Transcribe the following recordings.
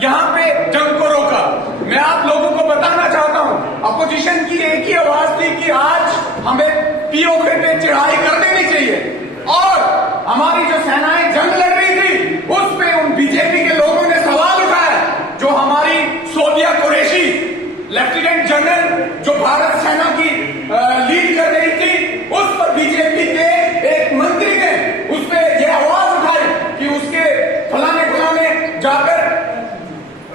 यहाँ पे जंग को रोका। मैं आप लोगों को बताना चाहता हूँ, अपोजिशन की एक ही आवाज थी कि आज हमें पीओके पे चढ़ाई कर देनी चाहिए और हमारी जो सेनाएं जंग लड़ रही थी उस पे उन बीजेपी के लोगों ने सवाल उठाया। जो हमारी सोदिया कुरैशी लेफ्टिनेंट जनरल जो भारत सेना की लीड कर रही थी, उस पर बीजेपी के एक मंत्री ने उस पर यह आवाज उठाई कि उसके फलाने जाकर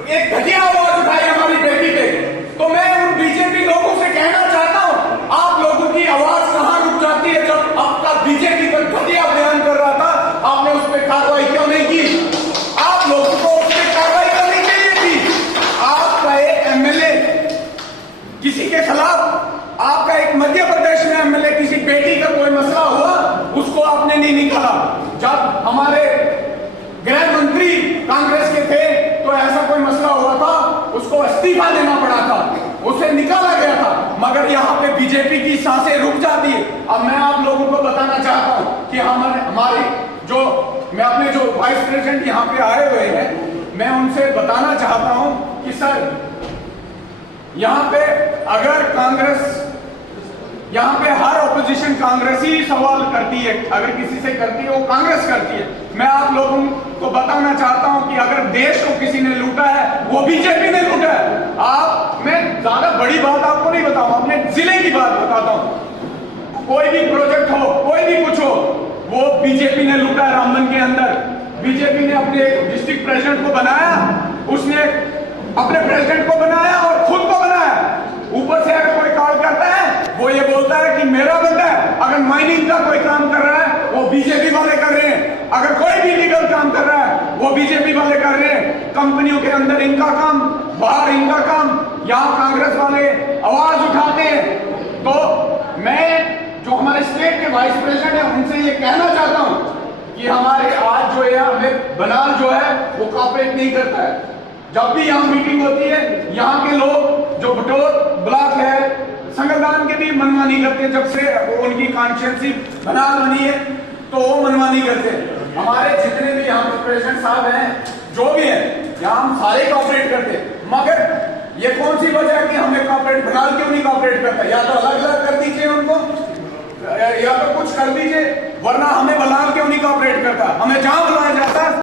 एक घटिया आवाज उठाई हमारी बेटी पे। तो मैं उन बीजेपी लोगों से कहना चाहता हूं, आप लोगों की आवाज कहां रुक जाती है? जब आपका बीजेपी पर घटिया बयान कर रहा था, आपने उस पर कार्रवाई क्यों नहीं की? आप लोगों को उस पर कार्रवाई करनी चाहिए थी। आपका एक एमएलए किसी के खिलाफ, आपका एक मध्य प्रदेश में एमएलए किसी बेटी का कोई मसला हुआ, उसको आपने नहीं निकाला। जब हमारे गृह मंत्री कांग्रेस के थे तो ऐसा कोई मसला हुआ था, उसको इस्तीफा देना पड़ा था, उसे निकाला गया था। मगर यहाँ पे बीजेपी की सांसें रुक जाती है। अब मैं आप लोगों को बताना चाहता हूँ कि हमारी जो मैं अपने जो वाइस प्रेसिडेंट यहाँ पे आए हुए हैं, मैं उनसे बताना चाहता हूँ कि सर यहाँ पे अगर कांग्रेस, यहाँ पे हर ऑपोजिशन कांग्रेस ही सवाल करती है, अगर किसी से करती है वो कांग्रेस करती है। मैं आप लोगों को बताना चाहता हूं कि अगर देश को किसी ने लूटा है वो बीजेपी ने लूटा है। मैं ज्यादा बड़ी बात आपको नहीं बताऊं, अपने जिले की बात बताता हूं। कोई भी प्रोजेक्ट हो, कोई भी कुछ हो, वो बीजेपी ने लूटा है। रामबन के अंदर बीजेपी ने अपने डिस्ट्रिक्ट प्रेसिडेंट को बनाया, उसने अपने प्रेसिडेंट को बनाया और खुद को बनाया। ऊपर से अगर कोई कॉल करता है वो ये बोलता है कि मेरा बंदा है। अगर माइनिंग का कोई काम कर रहा है वो बीजेपी वाले कर रहे हैं। अगर कोई भी लीगल काम कर रहा है वो बीजेपी वाले कर रहे हैं। कंपनियों के अंदर इनका काम, बाहर इनका काम, यहाँ कांग्रेस वाले आवाज उठाते हैं। तो मैं जो हमारे स्टेट के वाइस प्रेसिडेंट है उनसे ये कहना चाहता हूँ कि हमारे आज जो है हमें बनाल जो है वो कॉपरेट नहीं करता है। जब भी यहाँ मीटिंग होती है, यहाँ के लोग जो बटोर ब्लॉक है, संगलदान के भी मनमानी करते। जब से उनकी कॉन्स्टिट्यूंसी बनाल बनी है तो वो मनमानी करते। हमारे जितने भी यहाँ पे प्रेसिडेंट साहब हैं, जो भी हैं, यहाँ हम सारे कॉपरेट करते। मगर ये कौन सी वजह है कि हमें कॉपरेट, बनाल क्यों नहीं कॉपरेट करता? या तो अलग अलग कर दीजिए उनको, या तो कुछ कर दीजिए, वरना हमें बनाल क्यों नहीं कॉपरेट करता? हमें जहां बुलाया